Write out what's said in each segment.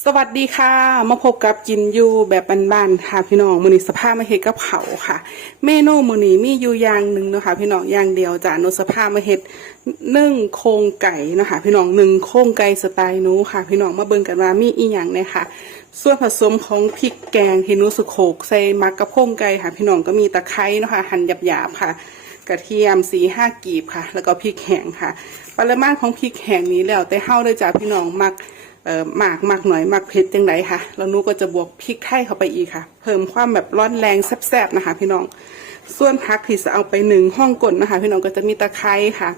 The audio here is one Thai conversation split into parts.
สวัสดีค่ะ มาพบกับกินยูแบบบ้านๆค่ะพี่น้องมือนี้สภาพมาเฮ็ดกับเขาค่ะ เมนูมือนี้มีอยู่อย่างหนึ่งเนาะคะพี่น้องอย่างเดียวจ้ะนสภาพมาเฮ็ดนึ่งโครงไก่นะคะพี่น้องหนึ่งโครงไก่สไตล์นู้ค่ะ พี่น้องมาเบิ่งกันว่ามีอีหยังเนี่ยค่ะ ส่วนผสมของพริกแกงที่นูสุโขกใส่มักกับโครงไก่ค่ะ พี่น้องก็มีตะไคร้เนาะค่ะหั่นหยาบๆค่ะกระเทียมสีห้ากีบค่ะ แล้วก็พริกแห้งค่ะ ปริมาณของพริกแห้งนี้แล้วแต่เฮาเลยจ้ะพี่น้องมัก หมากหมากหน่อยหมากเผ็ดจังไดค่ะแล้วนูก็จะบวกพริกไทยเข้าไปอีกค่ะ เพิ่มความแบบร้อนแรงแซ่บๆนะคะ พี่น้อง ส่วนผักที่จะเอาไปหนึ่งห้องกลนะคะ พี่น้องก็จะมีตะไคร้ค่ะ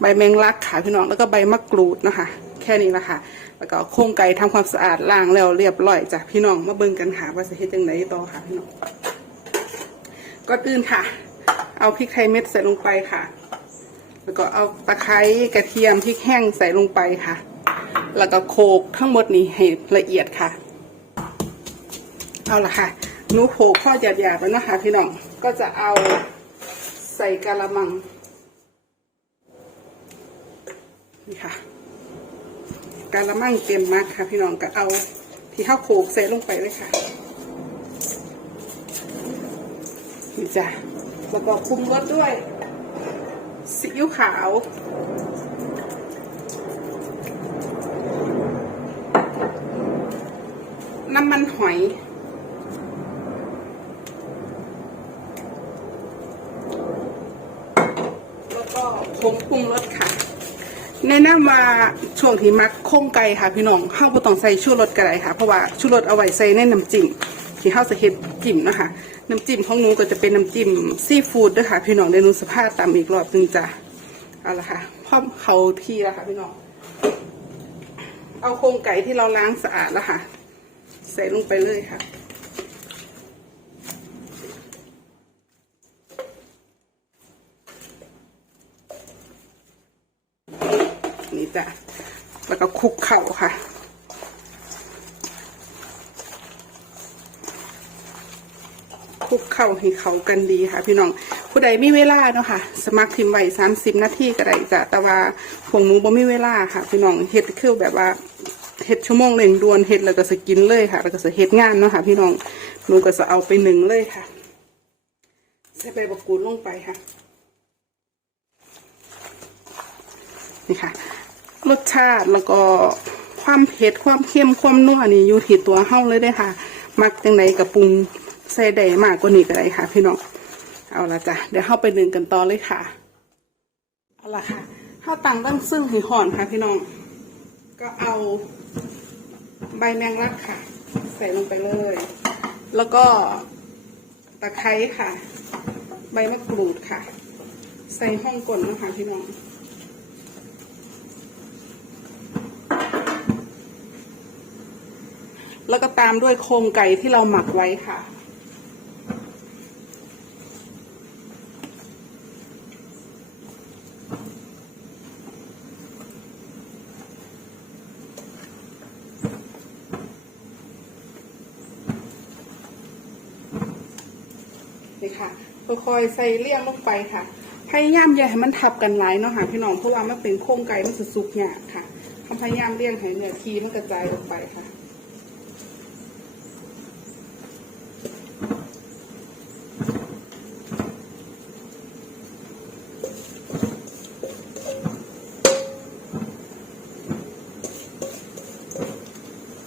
ใบแมงลักค่ะพี่น้องแล้วก็ใบมะกรูดนะคะ แค่นี้ละค่ะ แล้วก็โครงไก่ทำความสะอาดล้างแล้วเรียบร้อยจ้ะพี่น้องมาเบิ่งกันค่ะว่าจะเฮ็ดจังไดต่อค่ะพี่น้องก่อนอื่นค่ะ เอาพริกไทยเม็ดใส่ลงไปค่ะ แล้วก็เอาตะไคร้กระเทียมพริกแห้งใส่ลงไปค่ะ แล้วก็โขกทั้งหมดนี้ให้ละเอียดค่ะ เอาละค่ะหนูโขกข้อหยาบๆแล้วนะคะพี่น้องก็จะเอาใส่กะละมังนี่ค่ะกะละมังเต็มมากค่ะพี่น้องก็เอาที่ข้าวโขกใส่ลงไปเลยค่ะนี่จ้ะแล้วก็คุมรสด้วยซีอิ๊วขาว น้ำมันหอย แล้วก็ผงปรุงรสค่ะ แนะนำว่าช่วงที่มักโค้งไก่ค่ะพี่น้องเข้าวบ่ต้องใส่ชูรสก็ได้ค่ะ เพราะว่าชูรสเอาไว้ใส่ในน้ำจิ้มที่ข้าวจะเฮ็ดจิ้มนะคะน้ำจิ้มของหนูก็จะเป็นน้ำจิ้มซีฟู้ดด้วยค่ะ พี่น้องเดนูสภาพตามอีกรอบหนึงจ้ะเอาละค่ะพร้อมเขาที่แล้วค่ะพี่น้อง เอาโครงไก่ที่เราล้างสะอาดแล้วค่ะ ใส่ลงไปเลยค่ะ นี่จ้ะ แล้วก็คลุกเข่าค่ะคลุกเข่าให้เขากันดีค่ะ พี่น้อง ผู้ใดมีเวลาเนาะค่ะ สมัครทิมไว้สามสิบนาทีก็ได้จ้ะ แต่ว่าพวกหนูบ่มีเวลาค่ะ พี่น้องเฮ็ดคือแบบว่า เฮ็ดชั่วโมงเร่งด่วนเฮ็ดแล้วก็สกินเลยค่ะ แล้วก็จะเฮ็ดงานเนาะค่ะ พี่น้องหนูก็จะเอาไปหนึ่งเลยค่ะ ใส่ใบบักกูดลงไปค่ะ นี่ค่ะ รสชาติแล้วก็ความเผ็ดความเค็มความนัวนี่อยู่ที่ตัวเฮาเลยได้ค่ะ มักจังไดกับปรุงใส่ได้มากกว่านี้ก็ได้ค่ะ พี่น้องเอาละจ้ะเดี๋ยวเฮาไปหนึ่งกันต่อเลยค่ะเอาละค่ะเฮาตังตั้งซึ่งให้ห่อนค่ะพี่น้อง ก็เอา ใบแมงลักค่ะ ใส่ลงไปเลย แล้วก็ตะไคร้ค่ะ ใบมะกรูดค่ะ ใส่ห้องกลนนะคะพี่น้องแล้วก็ตามด้วยโครงไก่ที่เราหมักไว้ค่ะ นี่ค่ะค่อยๆใส่เลี่ยงลงไปค่ะพยายามอย่าให้มันทับกันหลายเนาะค่ะพี่น้องเพราะว่ามันเป็นโครงไก่มันสุกเนี่ยค่ะพยายามเลี่ยงให้เนื้อทีมันกระจายลงไปค่ะ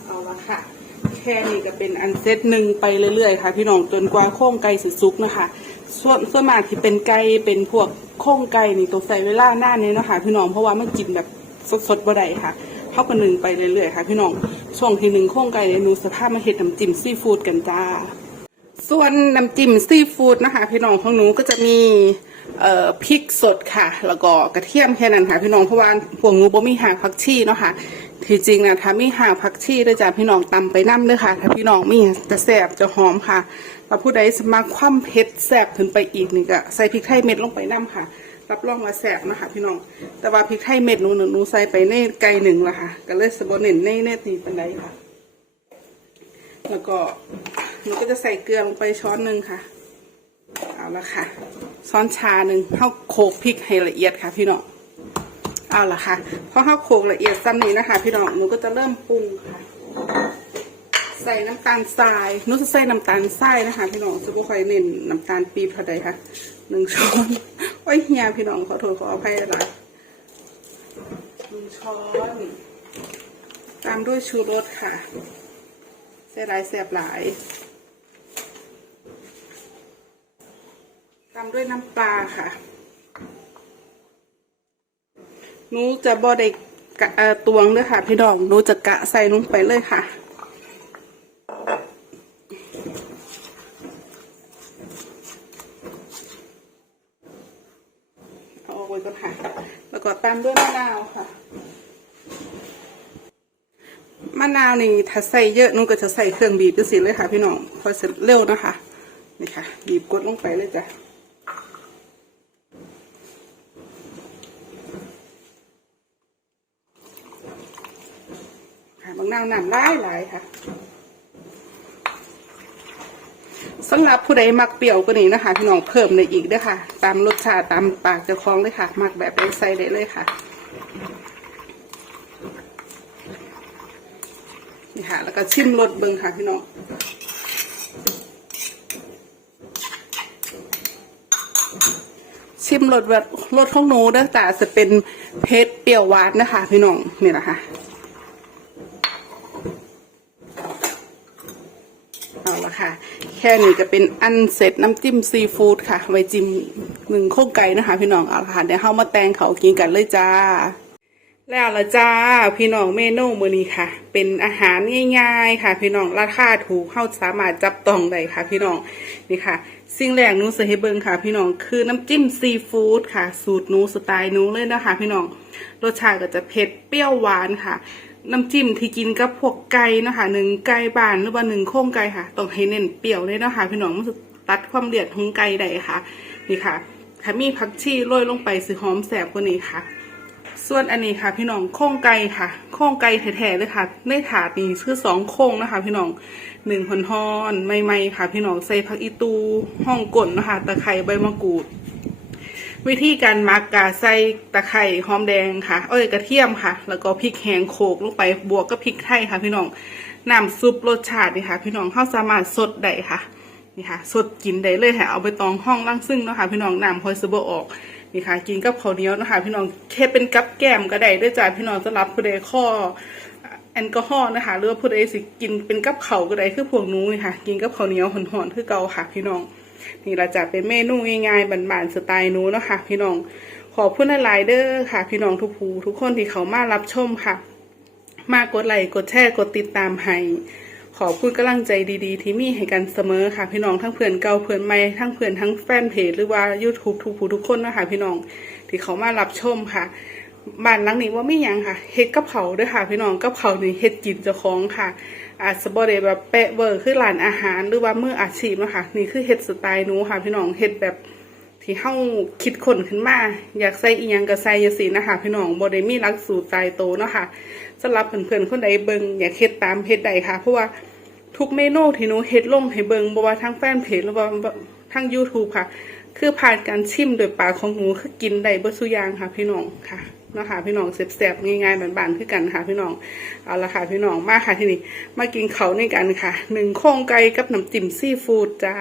เอาละค่ะ แค่นี้ก็เป็นอันเซตหนึ่งไปเรื่อยๆค่ะ พี่น้องจนกว่าโค้งไก่สุสุกนะคะ ส่วนส่วนมากที่เป็นไก่เป็นพวกโค้งไก่นี่ตัวใส่เวลาหน้านี้นะคะ พี่น้องเพราะว่ามันกินแบบสดๆบ่ได้ค่ะเข้ากันหนึ่งไปเรื่อยๆค่ะ พี่น้องช่วงที่หนึ่งโค้งไก่เนี่ยหนูสภาพมาเห็ดน้ำจิ้มซีฟู้ดกันจ้า ส่วนน้ำจิ้มซีฟู้ดนะคะ พี่น้องของหนูก็จะมี เอ่อพริกสดค่ะ แล้วก็กระเทียมแค่นั้นค่ะพี่น้องเพราะว่าพวกหนูบ่มีหางผักชีเนาะค่ะที่จริงนะถ้ามีหางผักชีด้วยจ้าพี่น้องตำไปน้ำเด้อค่ะ ถ้าพี่น้องมีจะแซบจะหอมค่ะถ้าผู้ใดสมาคว่ำเผ็ดแซบขึ้นไปอีกนี่ก็ใส่พริกไทยเม็ดลงไปน้ำค่ะ รับรองว่าแซบนะคะพี่น้องแต่ว่าพริกไทยเม็ดหนูหนูใส่ไปในไก่หนึ่งละค่ะ ก็เลยสบเน้นในในตีเป็นไรค่ะ แล้วก็หนูก็จะใส่เกลือลงไปช้อนหนึ่งค่ะ เอาละค่ะ ช้อนชาหนึ่งเข้าโขกพริกให้ละเอียดค่ะ พี่น้องเอาละค่ะพอเข้าโขกละเอียดซ้ำนี้นะคะ พี่น้องหนูก็จะเริ่มปรุงค่ะ ใส่น้ำตาลทรายหนุจะใส่น้ำตาลทรายนะคะ พี่น้องจะไม่ค่อยเน้นน้ำตาลปี๊บเท่าใดค่ะหนึ่งช้อนโอ้ยเฮียพี่น้องขอโทษขออภัยหลายหนึ่งช้อนตามด้วยชูรสค่ะใส่หลายแสบหลายามด้วยน้ำปลาค่ะหนูจะบอได้กะเอ่อตวงด้วยค่ะ พี่น้องหนูจะกะใส่ลงไปเลยค่ะเอาออกไว้ก่อนค่ะ แล้วก็ตามด้วยมะนาวค่ะมะนาวนี่ถ้าใส่เยอะนุก็จะใส่เครื่องบีบจังสิเลยค่ะ พี่น้องพอเสร็จเร็วนะคะ นี่ค่ะ บีบกดลงไปเลยจ้ะ ค่ะบานาวน้ำหลายหลายค่ะสำหรับผู้ใดมักเปรี้ยวก็นี่นะคะพี่น้องเพิ่มในอีกด้วยค่ะ ตามรสชาติตามปากเจ้าของเลยค่ะ มักแบบใดใส่ได้เลยค่ะนี่ค่ะ แล้วก็ชิมรสเบิงค่ะพี่น้องชิมรสแบบรสของหนูเด้อแต่จะเป็นเผ็ดเปรี้ยวหวานนะคะ พี่น้องนี่แหละค่ะ เอาละ ค่ะแค่นี้ก็เป็นอันเสร็จน้ำจิ้มซีฟู้ดค่ะ ไว้จิ้มหนึ่งโคกไก่นะคะ พี่น้องเอาละค่ะเดี๋ยวเข้ามาแตงเขากินกันเลยจ้า แล้วละจ้า พี่น้องเมนูมื้อนี้ค่ะ เป็นอาหารง่าย ๆ ค่ะ พี่น้องราคาถูกเข้าสามารถจับต้องได้ค่ะ พี่น้องนี่ค่ะ สิ่งแรกนูจะให้เบิ่งค่ะ พี่น้องคือน้ำจิ้มซีฟู้ดค่ะ สูตรนูสไตล์นูเลยนะคะ พี่น้องรสชาติก็จะเผ็ดเปรี้ยวหวานค่ะ น้ำจิ้มที่กินกับพวกไก่นะคะหนึ่งไก่บานหรือว่าหนึ่งโครงไก่ค่ะ ต้องให้เน้นเปรี้ยวเลยนะคะพี่น้องมันจะตัดความเดือดของไก่ได้ค่ะ นี่ค่ะถ้ามีผักชีโรยลงไปสิหอมแสบกว่านี้ค่ะ ส่วนอันนี้ค่ะ พี่น้องโครงไก่ค่ะ โครงไก่แท้ๆเลยค่ะในถาดนี้คือสองโครงนะคะ พี่น้องหนึ่งหอนฮอนๆใหม่ๆค่ะ พี่น้องใส่ผักอีตูห้องก่นนะคะตะไคร้ใบมะกรูด วิธีการหมักกาใส่ตะไคร้หอมแดงค่ะ เอ้ยกระเทียมค่ะ แล้วก็พริกแห้งโขลกลงไปบวกกับพริกไทยค่ะ พี่น้องน้ำซุปรสชาตินี่ค่ะ พี่น้องเข้าสามารถสดได้ค่ะนี่ค่ะ สดกินได้เลยค่ะเอาไปตองห้องล่างซึ่งเนาะค่ะ พี่น้องน้ำพอยสบออกนี่ค่ะ กินกับข้าวเหนียวนะคะพี่น้องแค่เป็นกับแก้มก็ได้ด้วยจ้าพี่น้องสำหรับผู้ใดข้อแอลกอฮอล์นะคะหรือว่าผู้ใดสิกินเป็นกับเข่าก็ได้คือพวกนู้นค่ะ กินกับข้าวเหนียวห่อนๆคือเก่าค่ะ พี่น้อง นี่เราจะเป็นเมนูง่ายๆบานๆสไตล์นู้เนาะค่ะ พี่น้องขอบคุณหลายเด้อค่ะ พี่น้องทุกผู้ทุกคนที่เขามารับชมค่ะ มากกดไลค์กดแชร์กดติดตามให้ขอบคุณกำลังใจดีๆ ที่มีให้กันเสมอค่ะ พี่น้องทั้งเพื่อนเก่าเพื่อนใหม่ทั้งเพื่อนทั้งแฟนเพจหรือว่า YouTube ทุกผู้ทุกคนนะคะพี่น้องที่เขามารับชมค่ะบ้านหลังนี้ว่าไม่ยังค่ะเฮ็ดกับเขาด้วยค่ะ พี่น้องกับเขาวนี่เฮ็ดกินเจ้าของค่ะ อาจจะบ่ได้แบบเป๊ะเวอร์คือร้านอาหารหรือว่ามืออาชีพนะคะนี่คือเฮ็ดสไตล์หนูค่ะพี่น้องเฮ็ดแบบที่เฮาคิดคนขึ้นมา อยากใส่อีหยังก็ใส่จังซี่นะคะพี่น้องบ่ได้มีหลักสูตรตายโตเนาะค่ะสำหรับเพื่อนๆคนใดเบิงอยากเฮ็ดตามเฮ็ดได้ค่ะ เพราะว่าทุกเมนูที่หนูเฮ็ดลงให้เบิงบ่ว่าทางแฟนเพจหรือว่าทาง YouTube ค่ะ คือผ่านการชิมโดยปากของหนูคือกินได้เบิดซุอย่างค่ะพี่น้องค่ะ นาะคะพี่น้องแซ่บๆง่ายๆบานๆคือกันค่ะพี่น้องเอาละค่ะพี่น้องมาค่ะที่นี่มากินเขาวในกันค่ะหนึ่งโครงไก่กับน้ำจิ้มซีฟู้ดจ้า